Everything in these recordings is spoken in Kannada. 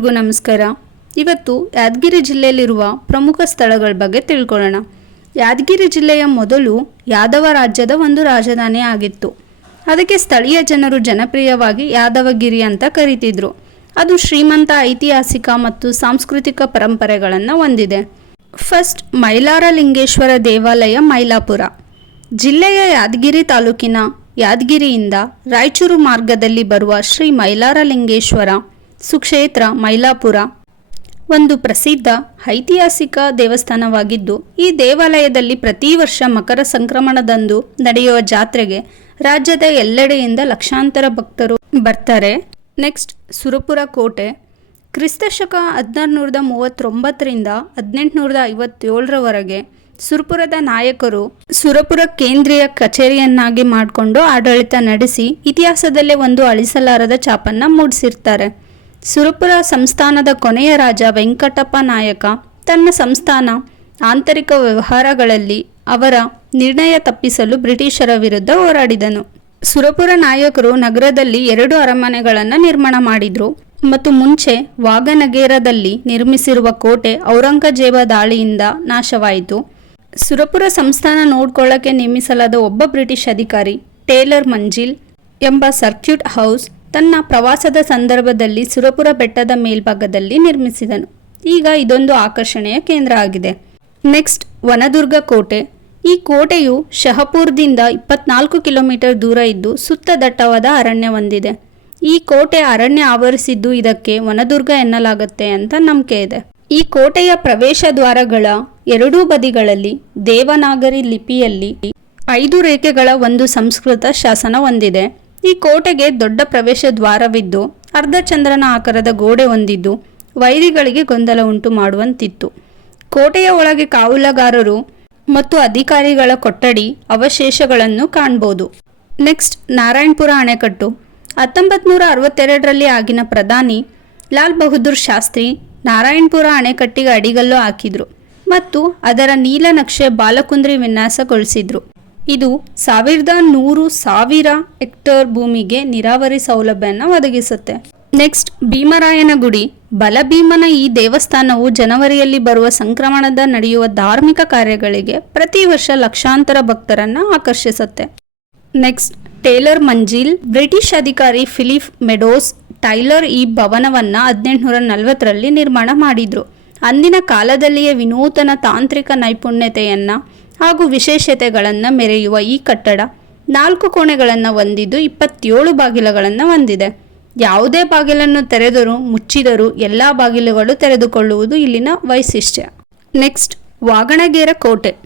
ಎಲ್ರಿಗೂ ನಮಸ್ಕಾರ. ಇವತ್ತು ಯಾದಗಿರಿ ಜಿಲ್ಲೆಯಲ್ಲಿರುವ ಪ್ರಮುಖ ಸ್ಥಳಗಳ ಬಗ್ಗೆ ತಿಳ್ಕೊಳ್ಳೋಣ. ಯಾದಗಿರಿ ಜಿಲ್ಲೆಯ ಮೊದಲು ಯಾದವ ರಾಜ್ಯದ ಒಂದು ರಾಜಧಾನಿ ಆಗಿತ್ತು. ಅದಕ್ಕೆ ಸ್ಥಳೀಯ ಜನರು ಜನಪ್ರಿಯವಾಗಿ ಯಾದವಗಿರಿ ಅಂತ ಕರೀತಿದ್ರು. ಅದು ಶ್ರೀಮಂತ ಐತಿಹಾಸಿಕ ಮತ್ತು ಸಾಂಸ್ಕೃತಿಕ ಪರಂಪರೆಗಳನ್ನು ಹೊಂದಿದೆ. ಫಸ್ಟ್ ಮೈಲಾರಲಿಂಗೇಶ್ವರ ದೇವಾಲಯ ಮೈಲಾಪುರ. ಜಿಲ್ಲೆಯ ಯಾದಗಿರಿ ತಾಲೂಕಿನ ಯಾದಗಿರಿಯಿಂದ ರಾಯಚೂರು ಮಾರ್ಗದಲ್ಲಿ ಬರುವ ಶ್ರೀ ಮೈಲಾರಲಿಂಗೇಶ್ವರ ಸುಕ್ಷೇತ್ರ, ಮೈಲಾಪುರ. ಒಂದು ಪ್ರಸಿದ್ಧ, ಐತಿಹಾಸಿಕ ದೇವಸ್ಥಾನವಾಗಿದ್ದು, ಈ ದೇವಾಲಯದಲ್ಲಿ ಪ್ರತಿ ವರ್ಷ ಮಕರ ಸಂಕ್ರಮಣದಂದು ನಡೆಯುವ ಜಾತ್ರೆಗೆ ರಾಜ್ಯದ ಎಲ್ಲೆಡೆಯಿಂದ ಲಕ್ಷಾಂತರ ಭಕ್ತರು ಬರ್ತಾರೆ. ನೆಕ್ಸ್ಟ್, ಸುರಪುರ ಕೋಟೆ. ಕ್ರಿಸ್ತಶಕ ಹದಿನಾರುನೂರದ ಮೂವತ್ತೊಂಬತ್ತರಿಂದ ಹದಿನೆಂಟುನೂರದ ಐವತ್ತೇಳರವರೆಗೆ ಸುರಪುರದ ನಾಯಕರು ಸುರಪುರ ಕೇಂದ್ರೀಯ ಕಚೇರಿಯನ್ನಾಗಿ ಮಾಡಿಕೊಂಡು ಆಡಳಿತ ನಡೆಸಿ ಇತಿಹಾಸದಲ್ಲೇ ಒಂದು ಅಳಿಸಲಾರದ ಛಾಪನ್ನು ಮೂಡಿಸಿರ್ತಾರೆ. ಸುರಪುರ ಸಂಸ್ಥಾನದ ಕೊನೆಯ ರಾಜ ವೆಂಕಟಪ್ಪ ನಾಯಕ ತನ್ನ ಸಂಸ್ಥಾನ ಆಂತರಿಕ ವ್ಯವಹಾರಗಳಲ್ಲಿ ಅವರ ನಿರ್ಣಯ ತಪ್ಪಿಸಲು ಬ್ರಿಟಿಷರ ವಿರುದ್ಧ ಹೋರಾಡಿದನು. ಸುರಪುರ ನಾಯಕರು ನಗರದಲ್ಲಿ ಎರಡು ಅರಮನೆಗಳನ್ನು ನಿರ್ಮಾಣ ಮಾಡಿದ್ರು ಮತ್ತು ಮುಂಚೆ ವಾಗನಗೇರದಲ್ಲಿ ನಿರ್ಮಿಸಿರುವ ಕೋಟೆ ಔರಂಗಜೇಬ ದಾಳಿಯಿಂದ ನಾಶವಾಯಿತು. ಸುರಪುರ ಸಂಸ್ಥಾನ ನೋಡ್ಕೊಳ್ಳಕ್ಕೆ ನೇಮಿಸಲಾದ ಒಬ್ಬ ಬ್ರಿಟಿಷ್ ಅಧಿಕಾರಿ ಟೇಲರ್ ಮಂಜಿಲ್ ಎಂಬ ಸರ್ಕ್ಯೂಟ್ ಹೌಸ್ ತನ್ನ ಪ್ರವಾಸದ ಸಂದರ್ಭದಲ್ಲಿ ಸುರಪುರ ಬೆಟ್ಟದ ಮೇಲ್ಭಾಗದಲ್ಲಿ ನಿರ್ಮಿಸಿದನು. ಈಗ ಇದೊಂದು ಆಕರ್ಷಣೆಯ ಕೇಂದ್ರ ಆಗಿದೆ. ನೆಕ್ಸ್ಟ್, ವನದುರ್ಗ ಕೋಟೆ. ಈ ಕೋಟೆಯು ಶಹಪುರದಿಂದ ಇಪ್ಪತ್ನಾಲ್ಕು ಕಿಲೋಮೀಟರ್ ದೂರ ಇದ್ದು ಸುತ್ತ ದಟ್ಟವಾದ ಅರಣ್ಯ ಹೊಂದಿದೆ. ಈ ಕೋಟೆ ಅರಣ್ಯ ಆವರಿಸಿದ್ದು ಇದಕ್ಕೆ ವನದುರ್ಗ ಎನ್ನಲಾಗುತ್ತೆ ಅಂತ ನಂಬಿಕೆ ಇದೆ. ಈ ಕೋಟೆಯ ಪ್ರವೇಶ ದ್ವಾರಗಳ ಎರಡೂ ಬದಿಗಳಲ್ಲಿ ದೇವನಾಗರಿ ಲಿಪಿಯಲ್ಲಿ ಐದು ರೇಖೆಗಳ ಒಂದು ಸಂಸ್ಕೃತ ಶಾಸನ ಹೊಂದಿದೆ. ಈ ಕೋಟೆಗೆ ದೊಡ್ಡ ಪ್ರವೇಶ ದ್ವಾರವಿದ್ದು ಅರ್ಧಚಂದ್ರನ ಆಕಾರದ ಗೋಡೆ ಹೊಂದಿದ್ದು, ವೈರಿಗಳಿಗೆ ಗೊಂದಲ ಉಂಟು ಮಾಡುವಂತಿತ್ತು. ಕೋಟೆಯ ಒಳಗೆ ಕಾವಲುಗಾರರು ಮತ್ತು ಅಧಿಕಾರಿಗಳ ಕೊಠಡಿ, ಅವಶೇಷಗಳನ್ನು ಕಾಣ್ಬೋದು. ನೆಕ್ಸ್ಟ್, ನಾರಾಯಣಪುರ ಅಣೆಕಟ್ಟು. ಹತ್ತೊಂಬತ್ತು ನೂರ ಅರವತ್ತೆರಡರಲ್ಲಿ ಆಗಿನ ಪ್ರಧಾನಿ ಲಾಲ್ ಬಹದ್ದೂರ್ ಶಾಸ್ತ್ರಿ ನಾರಾಯಣಪುರ ಅಣೆಕಟ್ಟಿಗೆ ಅಡಿಗಲ್ಲು ಹಾಕಿದ್ರು ಮತ್ತು ಅದರ ನೀಲನಕ್ಷೆ ಬಾಲಕುಂದ್ರಿ ವಿನ್ಯಾಸಗೊಳಿಸಿದ್ರು. ಇದು ಸಾವಿರದ ನೂರು ಸಾವಿರ ಹೆಕ್ಟೇರ್ ಭೂಮಿಗೆ ನೀರಾವರಿ ಸೌಲಭ್ಯನ ಒದಗಿಸುತ್ತೆ. ನೆಕ್ಸ್ಟ್ ಭೀಮರಾಯನ ಗುಡಿ ಬಲಭೀಮನ ಈ ದೇವಸ್ಥಾನವು ಜನವರಿಯಲ್ಲಿ ಬರುವ ಸಂಕ್ರಮಣದ ನಡೆಯುವ ಧಾರ್ಮಿಕ ಕಾರ್ಯಗಳಿಗೆ ಪ್ರತಿ ವರ್ಷ ಲಕ್ಷಾಂತರ ಭಕ್ತರನ್ನು ಆಕರ್ಷಿಸುತ್ತೆ. Next, Taylor Manzil. ಬ್ರಿಟಿಷ್ ಅಧಿಕಾರಿ ಫಿಲಿಪ್ ಮೆಡೋಸ್ ಟೈಲರ್ ಈ ಭವನವನ್ನ ಹದಿನೆಂಟುನೂರ ನಲವತ್ತರಲ್ಲಿ ನಿರ್ಮಾಣ ಮಾಡಿದ್ರು. ಅಂದಿನ ಕಾಲದಲ್ಲಿಯೇ ವಿನೂತನ ತಾಂತ್ರಿಕ ನೈಪುಣ್ಯತೆಯನ್ನ ಹಾಗೂ ವಿಶೇಷತೆಗಳನ್ನು ಮೆರೆಯುವ ಈ ಕಟ್ಟಡ ನಾಲ್ಕು ಕೋಣೆಗಳನ್ನು ಹೊಂದಿದ್ದು ಇಪ್ಪತ್ತೇಳು ಬಾಗಿಲುಗಳನ್ನು ಹೊಂದಿದೆ. ಯಾವುದೇ ಬಾಗಿಲನ್ನು ತೆರೆದರೂ, ಮುಚ್ಚಿದರೂ ಎಲ್ಲ ಬಾಗಿಲುಗಳು ತೆರೆದುಕೊಳ್ಳುವುದು ಇಲ್ಲಿನ ವೈಶಿಷ್ಟ್ಯ. ನೆಕ್ಸ್ಟ್, ವಾಗಣಗೇರ ಕೋಟೆ.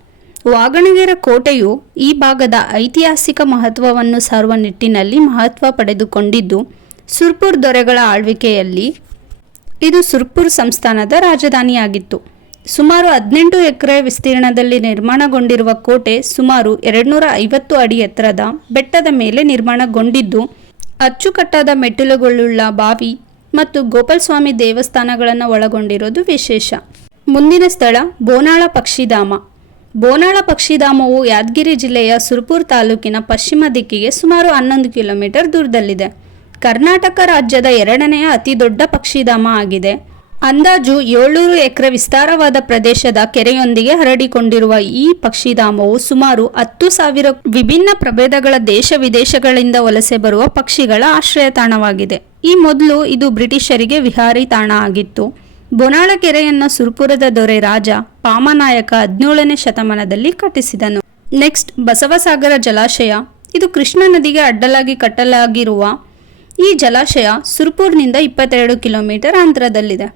ವಾಗಣಗೆರ ಕೋಟೆಯು ಈ ಭಾಗದ ಐತಿಹಾಸಿಕ ಮಹತ್ವವನ್ನು ಸಾರುವ ನಿಟ್ಟಿನಲ್ಲಿ ಮಹತ್ವ ಪಡೆದುಕೊಂಡಿದ್ದು, ಸುರ್ಪುರ್ ದೊರೆಗಳ ಆಳ್ವಿಕೆಯಲ್ಲಿ ಇದು ಸುರ್ಪುರ್ ಸಂಸ್ಥಾನದ ರಾಜಧಾನಿಯಾಗಿತ್ತು. ಸುಮಾರು ಹದಿನೆಂಟು ಎಕರೆ ವಿಸ್ತೀರ್ಣದಲ್ಲಿ ನಿರ್ಮಾಣಗೊಂಡಿರುವ ಕೋಟೆ ಸುಮಾರು ಎರಡುನೂರ ಐವತ್ತು ಅಡಿ ಎತ್ತರದ ಬೆಟ್ಟದ ಮೇಲೆ ನಿರ್ಮಾಣಗೊಂಡಿದ್ದು, ಅಚ್ಚುಕಟ್ಟಾದ ಮೆಟ್ಟಿಲುಗಳುಳ್ಳ ಬಾವಿ ಮತ್ತು ಗೋಪಾಲಸ್ವಾಮಿ ದೇವಸ್ಥಾನಗಳನ್ನು ಒಳಗೊಂಡಿರೋದು ವಿಶೇಷ. ಮುಂದಿನ ಸ್ಥಳ ಬೋನಾಳ ಪಕ್ಷಿಧಾಮ. ಬೋನಾಳ ಪಕ್ಷಿಧಾಮವು ಯಾದಗಿರಿ ಜಿಲ್ಲೆಯ ಸುರ್ಪುರ್ ತಾಲೂಕಿನ ಪಶ್ಚಿಮ ದಿಕ್ಕಿಗೆ ಸುಮಾರು ಹನ್ನೊಂದು ಕಿಲೋಮೀಟರ್ ದೂರದಲ್ಲಿದೆ. ಕರ್ನಾಟಕ ರಾಜ್ಯದ ಎರಡನೆಯ ಅತಿ ದೊಡ್ಡ ಪಕ್ಷಿಧಾಮ ಆಗಿದೆ. ಅಂದಾಜು ಏಳ್ನೂರು ಎಕರೆ ವಿಸ್ತಾರವಾದ ಪ್ರದೇಶದ ಕೆರೆಯೊಂದಿಗೆ ಹರಡಿಕೊಂಡಿರುವ ಈ ಪಕ್ಷಿಧಾಮವು ಸುಮಾರು ಹತ್ತು ಸಾವಿರ ವಿಭಿನ್ನ ಪ್ರಭೇದಗಳ ದೇಶ ವಿದೇಶಗಳಿಂದ ವಲಸೆ ಬರುವ ಪಕ್ಷಿಗಳ ಆಶ್ರಯ ತಾಣವಾಗಿದೆ. ಈ ಮೊದಲು ಇದು ಬ್ರಿಟಿಷರಿಗೆ ವಿಹಾರಿ ತಾಣ ಆಗಿತ್ತು. ಬೊನಾಳ ಕೆರೆಯನ್ನು ಸುರ್ಪುರದ ದೊರೆ ರಾಜ ಪಾಮನಾಯಕ ಹದಿನೇಳನೇ ಶತಮಾನದಲ್ಲಿ ಕಟ್ಟಿಸಿದನು. ನೆಕ್ಸ್ಟ್ ಬಸವಸಾಗರ ಜಲಾಶಯ. ಇದು ಕೃಷ್ಣ ನದಿಗೆ ಅಡ್ಡಲಾಗಿ ಕಟ್ಟಲಾಗಿರುವ ಈ ಜಲಾಶಯ ಸುರ್ಪುರ್ನಿಂದ ಇಪ್ಪತ್ತೆರಡು ಕಿಲೋಮೀಟರ್ ಅಂತರದಲ್ಲಿದೆ.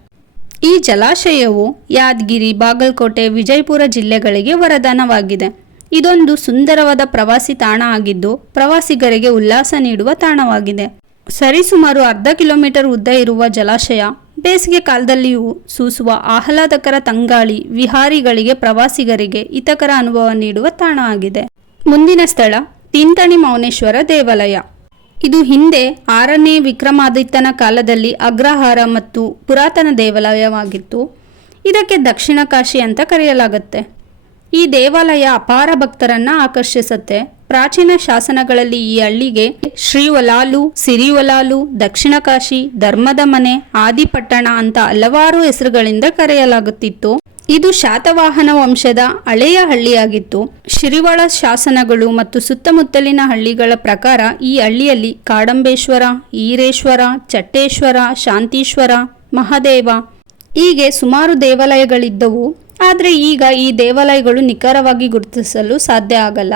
ಈ ಜಲಾಶಯವು ಯಾದಗಿರಿ, ಬಾಗಲಕೋಟೆ, ವಿಜಯಪುರ ಜಿಲ್ಲೆಗಳಿಗೆ ವರದಾನವಾಗಿದೆ. ಇದೊಂದು ಸುಂದರವಾದ ಪ್ರವಾಸಿ ತಾಣ ಆಗಿದ್ದು, ಪ್ರವಾಸಿಗರಿಗೆ ಉಲ್ಲಾಸ ನೀಡುವ ತಾಣವಾಗಿದೆ. ಸರಿಸುಮಾರು ಅರ್ಧ ಕಿಲೋಮೀಟರ್ ಉದ್ದ ಇರುವ ಜಲಾಶಯ, ಬೇಸಿಗೆ ಕಾಲದಲ್ಲಿಯೂ ಸೂಸುವ ಆಹ್ಲಾದಕರ ತಂಗಾಳಿ ವಿಹಾರಿಗಳಿಗೆ ಪ್ರವಾಸಿಗರಿಗೆ ಹಿತಕರ ಅನುಭವ ನೀಡುವ ತಾಣ ಆಗಿದೆ. ಮುಂದಿನ ಸ್ಥಳ ತಿಂತಣಿ ಮೌನೇಶ್ವರ ದೇವಾಲಯ. ಇದು ಹಿಂದೆ ಆರನೇ ವಿಕ್ರಮಾದಿತ್ಯನ ಕಾಲದಲ್ಲಿ ಅಗ್ರಹಾರ ಮತ್ತು ಪುರಾತನ ದೇವಾಲಯವಾಗಿತ್ತು. ಇದಕ್ಕೆ ದಕ್ಷಿಣ ಕಾಶಿ ಅಂತ ಕರೆಯಲಾಗುತ್ತೆ. ಈ ದೇವಾಲಯ ಅಪಾರ ಭಕ್ತರನ್ನ ಆಕರ್ಷಿಸುತ್ತೆ. ಪ್ರಾಚೀನ ಶಾಸನಗಳಲ್ಲಿ ಈ ಹಳ್ಳಿಗೆ ಶ್ರೀವಲಾಲು, ಸಿರಿವಲಾಲು, ದಕ್ಷಿಣ ಕಾಶಿ, ಧರ್ಮದ ಮನೆ, ಆದಿಪಟ್ಟಣ ಅಂತ ಹಲವಾರು ಹೆಸರುಗಳಿಂದ ಕರೆಯಲಾಗುತ್ತಿತ್ತು. ಇದು ಶಾತವಾಹನ ವಂಶದ ಹಳೆಯ ಹಳ್ಳಿಯಾಗಿತ್ತು. ಶಿರಿವಾಳ ಶಾಸನಗಳು ಮತ್ತು ಸುತ್ತಮುತ್ತಲಿನ ಹಳ್ಳಿಗಳ ಪ್ರಕಾರ ಈ ಹಳ್ಳಿಯಲ್ಲಿ ಕಾಡಂಬೇಶ್ವರ, ಈರೇಶ್ವರ, ಚಟ್ಟೇಶ್ವರ, ಶಾಂತೀಶ್ವರ, ಮಹಾದೇವ ಹೀಗೆ ಸುಮಾರು ದೇವಾಲಯಗಳಿದ್ದವು. ಆದರೆ ಈಗ ಈ ದೇವಾಲಯಗಳು ನಿಖರವಾಗಿ ಗುರುತಿಸಲು ಸಾಧ್ಯ ಆಗಲ್ಲ.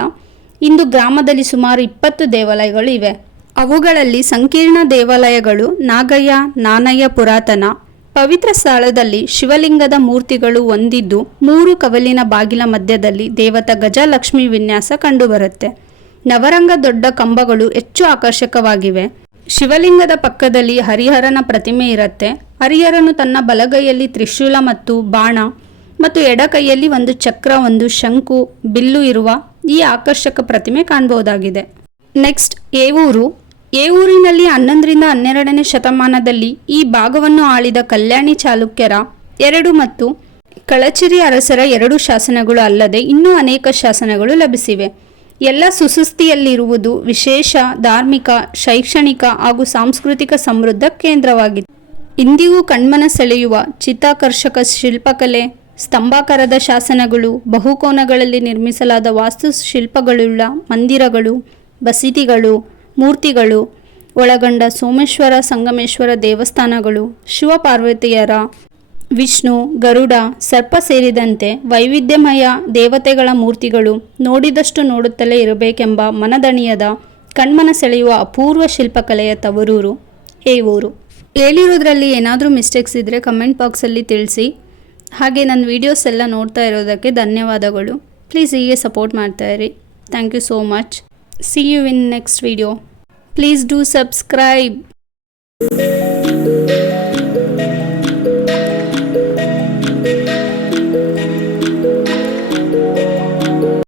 ಇಂದು ಗ್ರಾಮದಲ್ಲಿ ಸುಮಾರು ಇಪ್ಪತ್ತು ದೇವಾಲಯಗಳು ಇವೆ. ಅವುಗಳಲ್ಲಿ ಸಂಕೀರ್ಣ ದೇವಾಲಯಗಳು ನಾಗಯ್ಯ, ನಾನಯ್ಯ ಪುರಾತನ ಪವಿತ್ರ ಸ್ಥಳದಲ್ಲಿ ಶಿವಲಿಂಗದ ಮೂರ್ತಿಗಳು ಹೊಂದಿದ್ದು ಮೂರು ಕವಲಿನ ಬಾಗಿಲ ಮಧ್ಯದಲ್ಲಿ ದೇವತ ಗಜಲಕ್ಷ್ಮಿ ವಿನ್ಯಾಸ ಕಂಡುಬರುತ್ತೆ. ನವರಂಗ ದೊಡ್ಡ ಕಂಬಗಳು ಹೆಚ್ಚು ಆಕರ್ಷಕವಾಗಿವೆ. ಶಿವಲಿಂಗದ ಪಕ್ಕದಲ್ಲಿ ಹರಿಹರನ ಪ್ರತಿಮೆ ಇರುತ್ತೆ. ಹರಿಹರನು ತನ್ನ ಬಲಗೈಯಲ್ಲಿ ತ್ರಿಶೂಲ ಮತ್ತು ಬಾಣ ಮತ್ತು ಎಡಕೈಯಲ್ಲಿ ಒಂದು ಚಕ್ರ, ಒಂದು ಶಂಕು, ಬಿಲ್ಲು ಇರುವ ಈ ಆಕರ್ಷಕ ಪ್ರತಿಮೆ ಕಾಣಬಹುದಾಗಿದೆ. ನೆಕ್ಸ್ಟ್, ಏವೂರು ಏವೂರಿನಲ್ಲಿ ಹನ್ನೊಂದರಿಂದ ಹನ್ನೆರಡನೇ ಶತಮಾನದಲ್ಲಿ ಈ ಭಾಗವನ್ನು ಆಳಿದ ಕಲ್ಯಾಣಿ ಚಾಲುಕ್ಯರ ಎರಡು ಮತ್ತು ಕಳಚಿರಿ ಅರಸರ ಎರಡು ಶಾಸನಗಳು ಅಲ್ಲದೆ ಇನ್ನೂ ಅನೇಕ ಶಾಸನಗಳು ಲಭಿಸಿವೆ. ಎಲ್ಲ ಸುಸುಸ್ತಿಯಲ್ಲಿರುವುದು ವಿಶೇಷ, ಧಾರ್ಮಿಕ, ಶೈಕ್ಷಣಿಕ ಹಾಗೂ ಸಾಂಸ್ಕೃತಿಕ ಸಮೃದ್ಧ ಕೇಂದ್ರವಾಗಿದೆ ಇಂದಿಗೂ ಕಣ್ಮನ ಸೆಳೆಯುವ ಚಿತ್ತಾಕರ್ಷಕ ಶಿಲ್ಪಕಲೆ, ಸ್ತಂಭಾಕಾರದ ಶಾಸನಗಳು, ಬಹುಕೋನಗಳಲ್ಲಿ ನಿರ್ಮಿಸಲಾದ ವಾಸ್ತುಶಿಲ್ಪಗಳುಳ್ಳ ಮಂದಿರಗಳು, ಬಸದಿಗಳು ಮೂರ್ತಿಗಳು, ಒಳಗೊಂಡ ಸೋಮೇಶ್ವರ, ಸಂಗಮೇಶ್ವರ ದೇವಸ್ಥಾನಗಳು ಶಿವಪಾರ್ವತಿಯರ ವಿಷ್ಣು, ಗರುಡ, ಸರ್ಪ ಸೇರಿದಂತೆ ವೈವಿಧ್ಯಮಯ ದೇವತೆಗಳ ಮೂರ್ತಿಗಳು ನೋಡಿದಷ್ಟು ನೋಡುತ್ತಲೇ ಇರಬೇಕೆಂಬ ಮನದಣಿಯದ ಕಣ್ಮನ ಸೆಳೆಯುವ ಅಪೂರ್ವ ಶಿಲ್ಪಕಲೆಯ ತವರೂರು. ಏವೂರು ಹೇಳಿರೋದ್ರಲ್ಲಿ ಏನಾದರೂ ಮಿಸ್ಟೇಕ್ಸ್ ಇದ್ದರೆ ಕಮೆಂಟ್ ಬಾಕ್ಸಲ್ಲಿ ತಿಳಿಸಿ. ಹಾಗೆ ನನ್ನ ವೀಡಿಯೋಸ್ ಎಲ್ಲ ನೋಡ್ತಾ ಇರೋದಕ್ಕೆ ಧನ್ಯವಾದಗಳು. ಪ್ಲೀಸ್ ಹೀಗೆ ಸಪೋರ್ಟ್ ಮಾಡ್ತಾ ಇರಿ. Thank you so much. See you in next video. Please do subscribe.